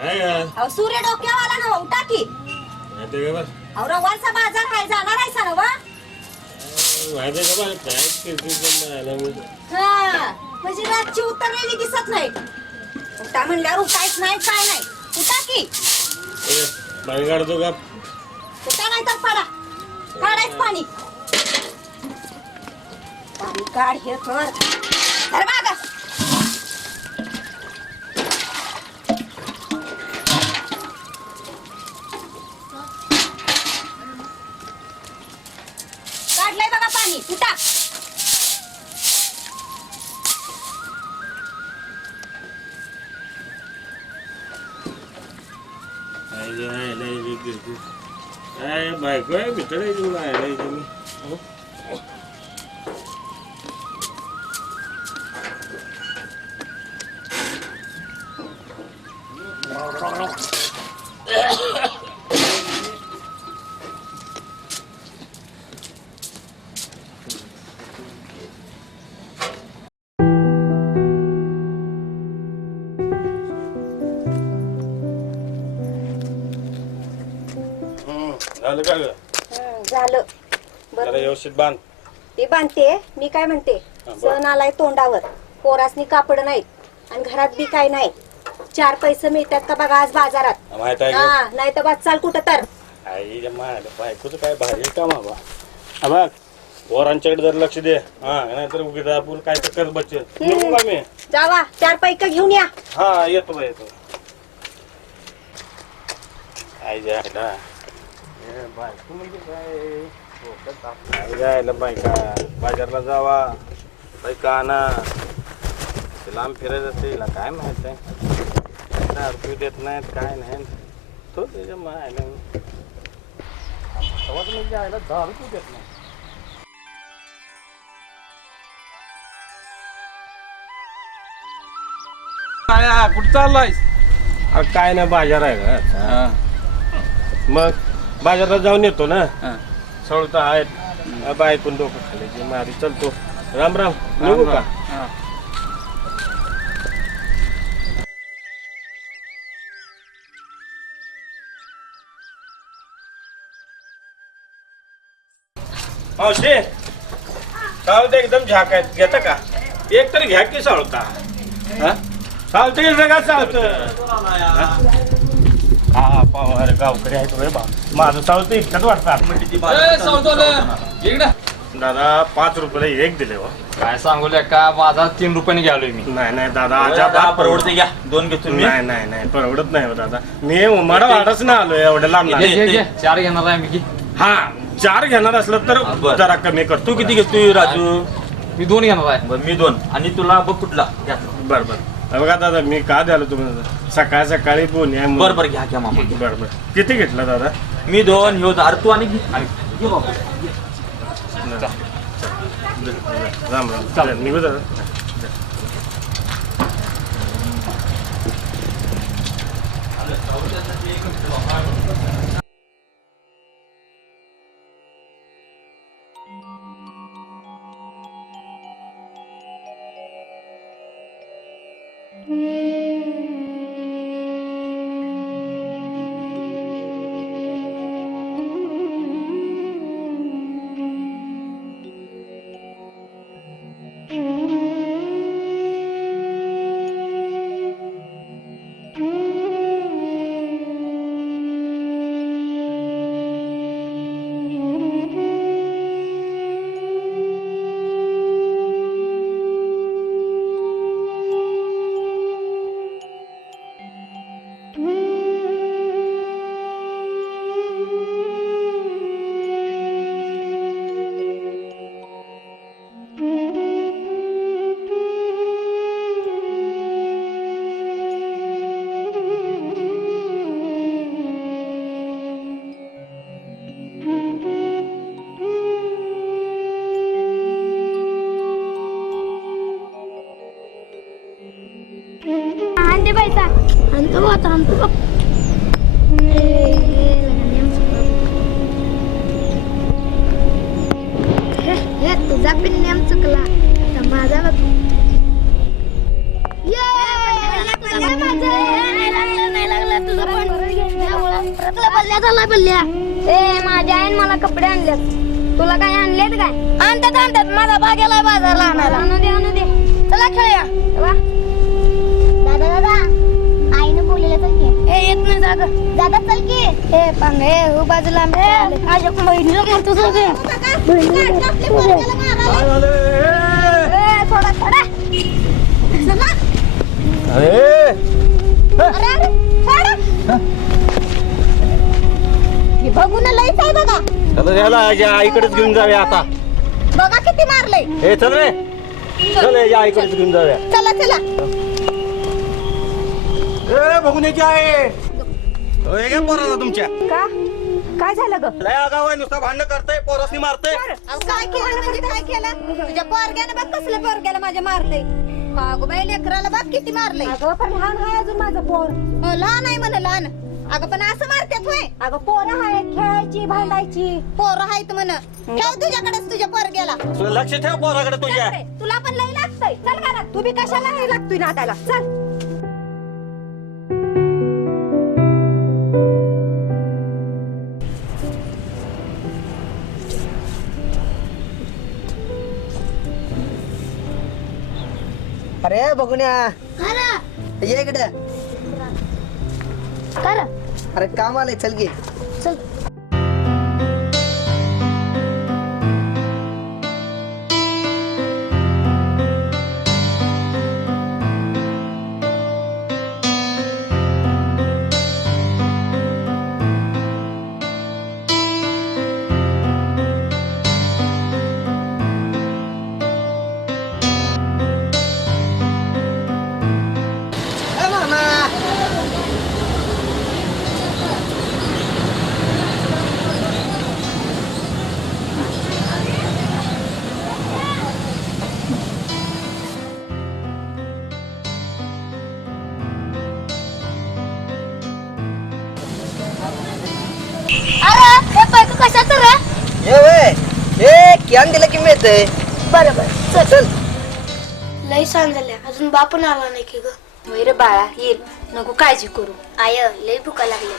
अहो सूर्य डोक्यावाला ना उठा की. अहो रवाचा बाजार काय जाणार आहे सा नवा? हा म्हणजे रातची उतरलेली दिसत नाही. उठा म्हणल्यावर उठायच नाही काय नाही. उठा की. काढतो का? उठा नाही तर पडा. काढायच पाणी. पाणी काढ हे कर. धर मागं. काढलंय बघा पाणी. उठा. काय बायको आहे भितडे तुम्ही झालं का ग? झालं जरा व्यवस्थित बांध. ते बांधते. मी काय म्हणते सण आलाय तोंडावर. पोरासनी कापड नाहीत आणि घरात बी काय नाही. 4 पैसे मिळतात का बघा आज बाजारात. माहित आहे हा नाही तर बस चाल कुठं तर. आई माझ्या बायकोचं काय भारी काम बा बघ पोरांच्याकडे जर लक्ष दे. हा नाहीतर उगीच आपण काय तर कर बच्चे मी जावा 4 पैक घेऊन या. हा येतो बा येतो. आई जायला बायको म्हणजे काय जायला बायका बाजारला जावा बायका आणा लांब फिरायचं असते काय माहित आहे. 10 रुपये देत नाहीत काय नाही तो त्याच्या मायला म्हणजे आयला 10 रुपये देत नाही. काय कुठं चाललायस? अरे काय नाही बाजार आहे का मग बाजारात जाऊन येतो ना. सळता आहेत बायकून डोकं खाली मारी चलतो. राम राम निघू का? मावशी सावत एकदम झाक आहेत घेता का? एक तरी घ्या की सावता. सावत घेतलं का सावत? हा पावर गावकरी आहे तुम्ही बा माझं सावत इतकंच वाटतात. दादा 5 रुपये एक दिले. काय सांगू का माझा 3 रुपयाने घ्यालोय मी. नाही नाही दादा अजिबात परवडते घ्या 2 घेतो मी. नाही नाही नाही परवडत नाही हो दादा. मी उमाडा वाढच ना आलोय एवढ्या लांब. 4 घेणार आहे मी. हा 4 घेणार असलं तर जरा कमी करतो. तू किती घेतोय राजू? मी 2 घेणार आहे. बरं मी 2 आणि तुला बघ कुठला घ्या. बर बर बघा दादा मी का द्यालो तुम्ही सकाळ सकाळी बोनी आहे. बरं बरं घ्या घ्या मामा. बर बर किती घेतला दादा? मी 2 हे होता. अरे तू आणि घे बाबा. राम राम निघू दादा. Ande baita, antu bot, antu bot. तुझा पिन नेम चुकला तर माझा बघ. नाही लागलं बल्ल्या झाला बल्ल्या. ए माझ्या आईने मला कपडे आणलेत. तुला काय आणलेत काय? आणतात माझा भाग गेलाय बाजारला आणायला. आणू दे चला खेळूया. दादा आईने बोललेलं चल की. ए येत नाही दादा चल की. ए पांगे हो बाजूला माझ्या बहिणीला मारतो सगळे. थोडा चला. बघून लईच आहे बघा. चला याला आईकडेच घेऊन जाऊया आता. बघा किती मारलंय. हे चल रे चल या आईकडेच घेऊन जाऊया. चला बघून यायची आहे पोराला तुमच्या का काय झालं ग? लय आगाव आहे नुसता भांडण करतय पोरासनी मारतय. काय केलं तुझ्या पोरग्याने बघ कसलं पोरग्याला माझ्या मारलंय. अगं बाई लेकराला बघ किती मारलंय. अगं पण लहान आहे अजून माझं पोर. लहान आहे म्हण लहान. अगं पण असं मारतात होय. अगं पोरं आहेत खेळायची भांडायची. पोरं आहेत म्हण. ठेव तुझ्याकडेच तुझ्या पोरग्याला. लक्ष ठेव पोराकडे तुझ्या. तुला पण लई लागतंय. चल घरात. तू बी कशाला लई लागतोय नादाला. चल. अरे बघूया ये इकडे. अरे काम आलंय चल गे. अरे हे पैक कशाचं रे? ये वय हे कियान दिलं की मिळतंय. बरोबर चल. लई सांग झाल्या अजून बापून आला नाही की ग. होय रे बाळा येईल. नको काळजी करू. आय लई भुका लागली.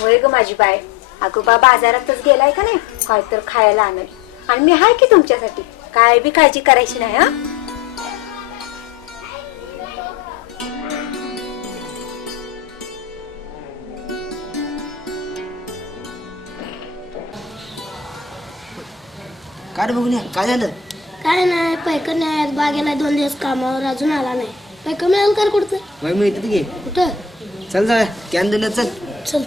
होय ग माझी बाय. अगं बा बाजारातच गेलाय का नाही काय तर खायला आणेल. आणि मी आहे की तुमच्यासाठी. काय बी काळजी करायची नाही. हा काय बघूया काय झालं? काय नाही पैक नाही. बागेला 2 दिवस कामावर अजून आला नाही. पैक मिळाल कर कुठं? वय मिळते घे. कुठं? चल जाऊया कॅन दिलं चल. चल.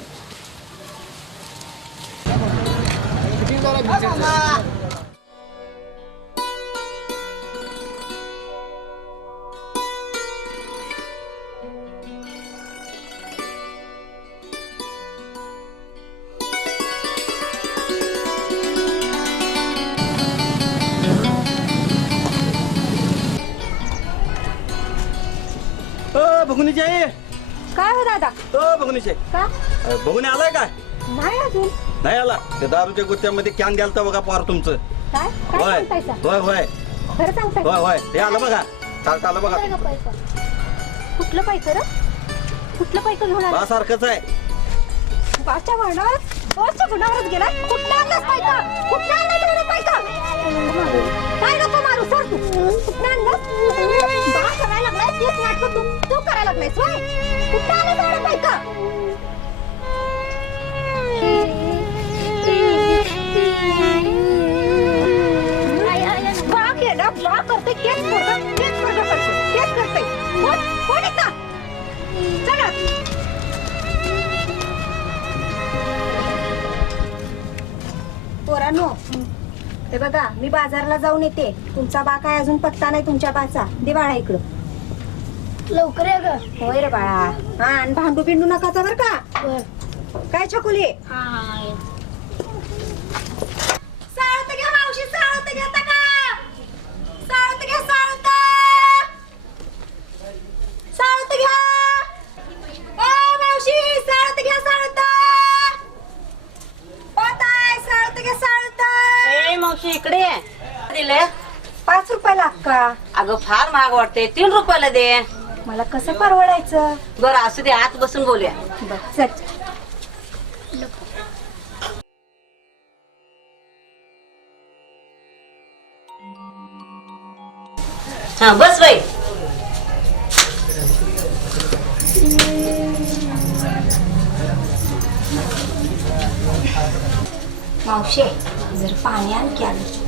बघून आहे काय हो दादा? बघून का बघून आलाय काय? नाही अजून. नाही आला ते दारूच्या गुत्त्यामध्ये कॅन द्यालता बघा पार तुमचं. काय काय होय सांगतायसा? होय होय खरं सांगताय? होय होय हे आलं बघा. चालतं आलं बघा. कुठलं पैक रे? कुठलं पैक घेऊन आला? बा सारखंच आहे. बाच्या गुणावरच गेला. कुठला आणलास पैका? कुठला आणलास एवढा पैका? काय नको मारू सर तू. कुठला आणलास? बा करायला लागलाय तेच नाटक तू करायला लागलायस होय. कुठला आणलास एवढा पैका? बा केला बा करते केस करते. कोण येतं? चला. पोरांनो हे बघा मी बाजारला जाऊन येते. तुमचा बा काय अजून पत्ता नाही तुमच्या बाचा. दे बाळा इकडं. लवकर ये ग. होय रे बाळा. हा आणि भांडू बिंडू नकाचा बर का. काय छकुले? साळत घ्या मावशी. साळत घ्या का? साळत घ्या साळत. साळत घ्या. ओ मावशी साळत घ्या साळत. साळत घ्या साळत. ए मावशी इकडे ये. दिले 5 रुपयाला अक्का. अगं फार महाग वाटते. 3 रुपयाला दे. मला कसं परवडायचं? बरं असू दे आत बसून बोलूया. बरं चल. हा बस बाई. मावशे जर पाणी आणखी आलं.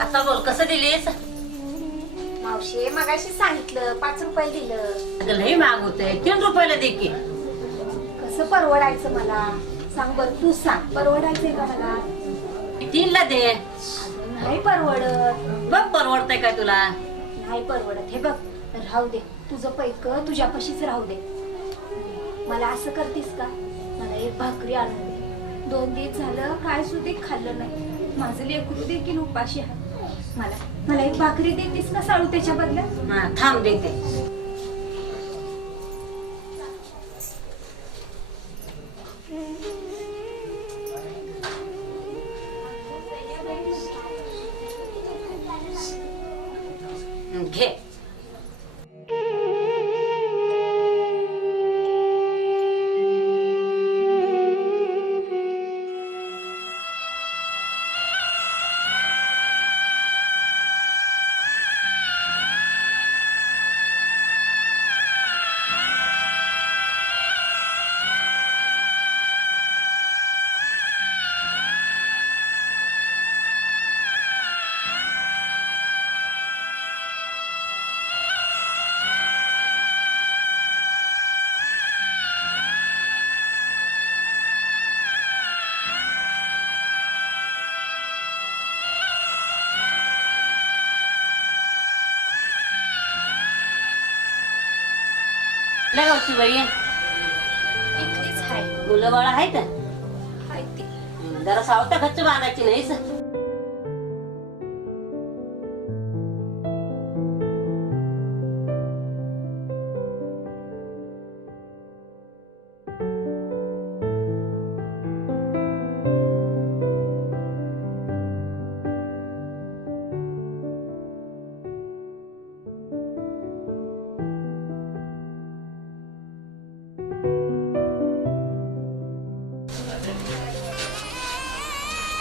आता बोल कसं दिलीस? मावशे मगाशी सांगितलं 5 रुपये दिलं. अगं लई महाग होतंय 3 रुपयाला दे की. कसं परवडायचं मला सांग बरं, तू सांग परवडायचंय का मला? 3 ला दे. नाही परवडत. बघ परवडतंय का तुला? नाही परवडत. हे बघ राहू दे, तुझं पैक तुझ्यापाशीच राहू दे. मला असं करतीस का? मला एक भाकरी आणून दे. 2 दिवस झालं काय सुद्धा खाल्लं नाही. माझं लेकरू देखील उपाशी आहे. मला एक भाकरी देतीस का साळू त्याच्या बदल्यात? हा थांब देते. घे. गावची बाई इथलीच आहे. मुलं बाळ आहेत. आहे ती. जरा सावता खर्च बांधायची नाहीस.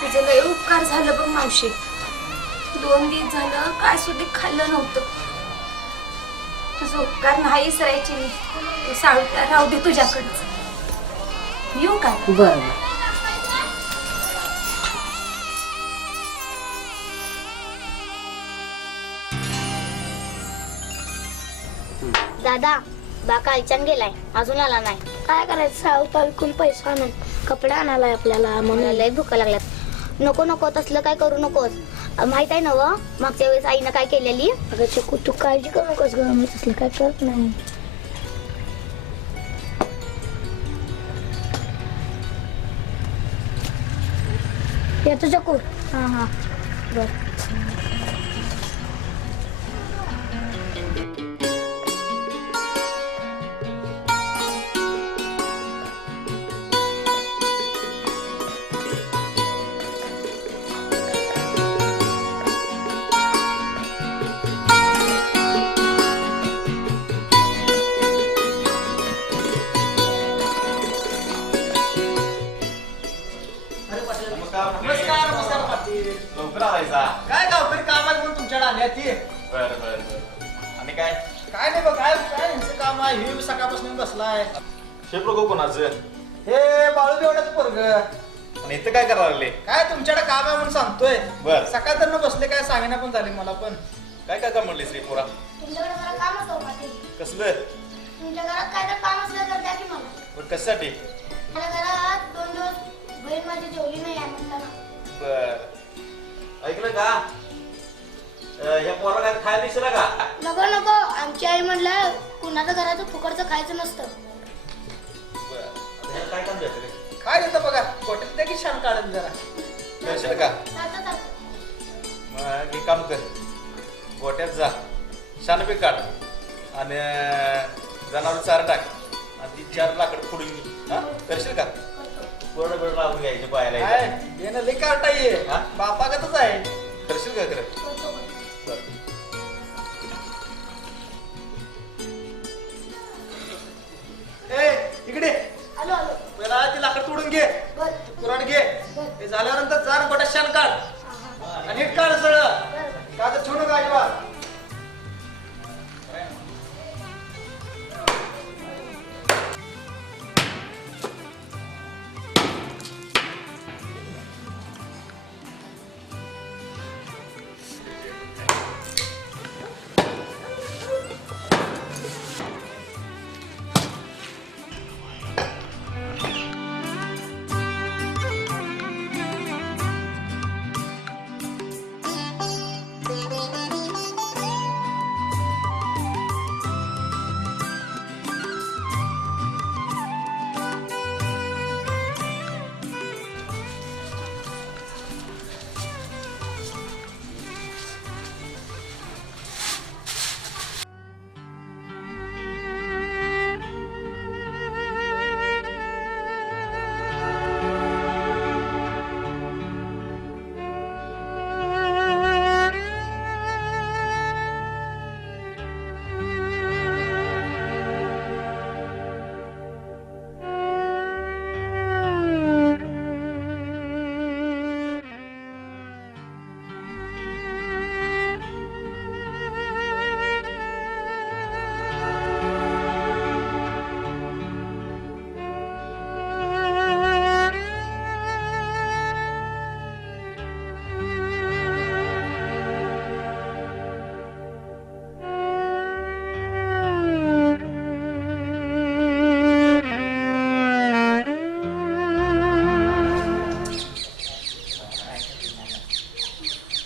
तुझं लय उपकार झालं बघ मावशी. 2 दिवस झालं काय सुद्धा खाल्लं नव्हतं. तुझं उपकार नाही विसरायचे मी. तू साळू राहू दे तुझ्याकडचं. येऊ का? बरं. दादा बा कालच्यान गेलाय अजून आला नाही. काय करायचं सावता विकून पैसा आणून कपडे आणायला आपल्याला म्हणून लय भूका लागल्यात. नको नको तसलं काय करू नकोस. माहित आहे ना व मागच्या वेळेस आईनं काय केलेली. अगं चिकू तू काळजी करू नकोस ग, मी तसलं काय करत नाही. येतो चकू. हा हा बर. लवकर आलायचा. काय गावकरी कामात म्हणून तुमच्याकडे आल्या ती? बरं बरं बरं. आणि काय काय नाही बघ, काय काय यांचं काम आहे. हे सकाळपासून बसलाय. शेप लोक कोणाचं? हे बाळू बेवड्याचं पोरग. आणि इथं काय करायला लागले? काय तुमच्याकडे काम आहे म्हणून सांगतोय. बर. सकाळ तर बसले काय सांगेना पण झाली मला पण. काय काय काम म्हणलीस रे पोरा? तुमच्याकडे मला काम असतं माहिती. कसलं? तुमच्या घरात काय तर काम असलं तर द्या की मला. बरं कशासाठी? मला घरात 2 दिवस बहीण माझी जेवली नाही आहे म्हणताना. बर. ऐकलं का? या पोराला काय खायला दिसला का? नको नको आमची आई म्हणलं कुणाचं घराचं फुकटचं खायचं नसतं. बर. आता ह्याला काय काम द्यायचं रे? काय देतं बघा पोटात त्या की छान काढत जरा. करशील का? चालतं चालतं. मग एक काम कर, गोट्यात जा, शानपीक काढ आणि जनावर चारा टाक आणि ती 4 लाकडं फोडून घे. हा करशील का? बरोबर बरोबर लावून घ्यायचे पाहायला. काय येणं लई काटा ये. हा? बापागतच आहे. करशील का खरं? करतो. चला ती लाकड तोडून घे कुराण घे ते झाल्यानंतर जा गोटा शान काढ आणि नीट काढ सगळं का तर छोडू गाजवा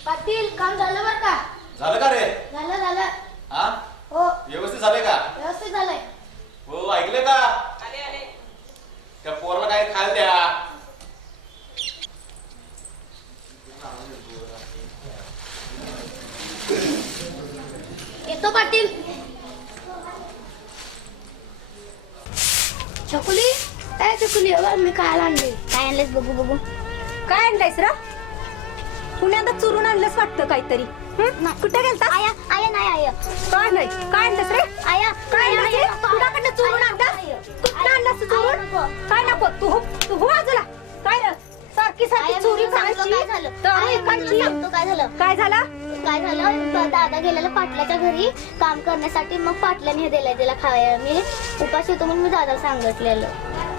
पाटील काम झालं बरं का? झालं का रे झालं हा हो व्यवस्थित झालंय का व्यवस्थित झालंय. हो ऐकले का त्या पोराला काय खायला द्या येतो पाटील. चकुली काय चकुली मी काय आणले काय आणलेस बघू बघू. काय आणलंयस रा पुण्यात चुरून आणलंस वाटतं काहीतरी कुठे गेलता आया आया नाही आया काय नाही काय आणलंस रे आया काय आणलंस कुणाकडनं चुरून आणलंस कुठं आणलंस चुरून काय नको तू हो बाजूला काय रे? सारखी सारखी चोरी करायची काय झालं तर आया, ऐकायची. तुला सांगतो काय झालं काय झालं काय झालं दादा गेलेला पाटलाच्या घरी काम करण्यासाठी मग पाटल्याने हे दिलंय त्याला खायला मी उपास येतो म्हणून मी दादा सांगितलेलं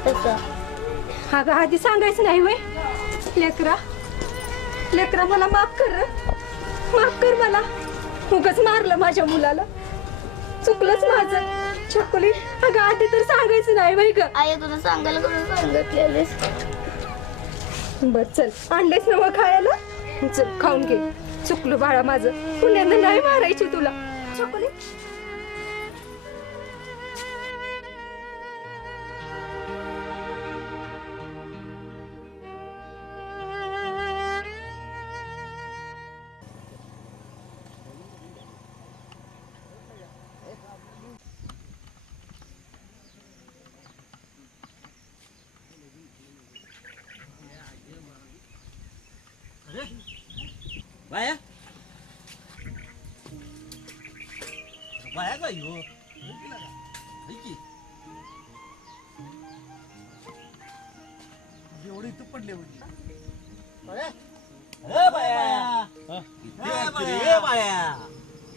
तसं. अगं आधी सांगायचं नाही वय लेकरा लेकरा मला माफ कर रे. माफ कर मला उगाच मारलं माझ्या मुलाला चुकलंच माझं छकुली अगं आधी तर सांगायचं नाही वय ग आया तुला सांगायला करून सांगितलेलेस. बर चल आणलेच ना मग खायला चल खाऊन घे चुकलं बाळा माझं पुण्यानं नाही मारायची तुला छकुली बाया बाया काय हो एवढी तू पडले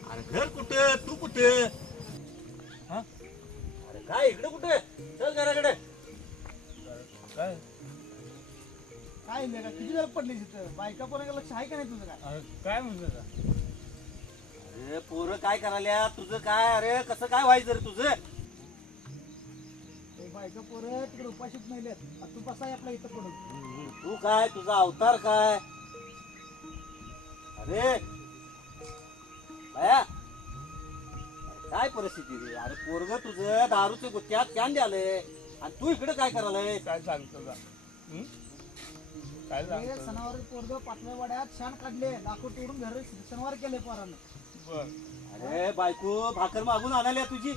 अरे घर कुठे तू कुठे अरे काय इकडे कुठे चल घराकडे काय काय नाही का किती वेळ पडली तिथं बायका पोरांना लक्ष आहे का नाही तुझं काय काय म्हणतो अरे पोरं काय करायला तुझं काय अरे कसं काय व्हायचं रे तुझं बायका पोरं तिकडे उपाशीच नाही तू कसा आहे आपला इथं पडून तू काय तुझा अवतार काय अरे बाया काय परिस्थिती रे अरे पोरग तुझं दारूचे गुत्त्यात कॅन आलंय आणि तू इकडे काय करायलाय काय सांगतो का सणावार पोरग पाटल्या वाड्यात शान काढले लाकूड तोडून घर सणवार केले पोरांना अरे बायको भाकर मागून आणाल्या तुझी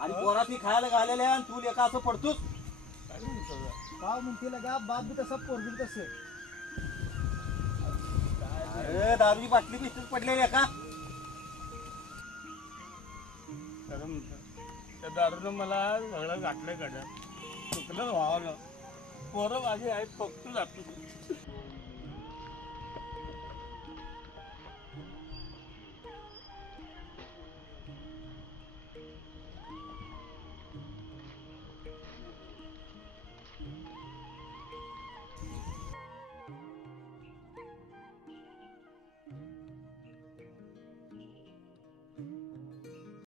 आणि पोरात खायला घालेल्या आणि तू लेका असं पडतोस काय म्हणते लगा बाप बी तसा पोरगी बी तसं अरे दारूची बाटली बी पडलेली का त्या दारूनं मला सगळं गाठलं गाड्या चुकलं व्हावं पोरं माझी आहेत फक्त जातो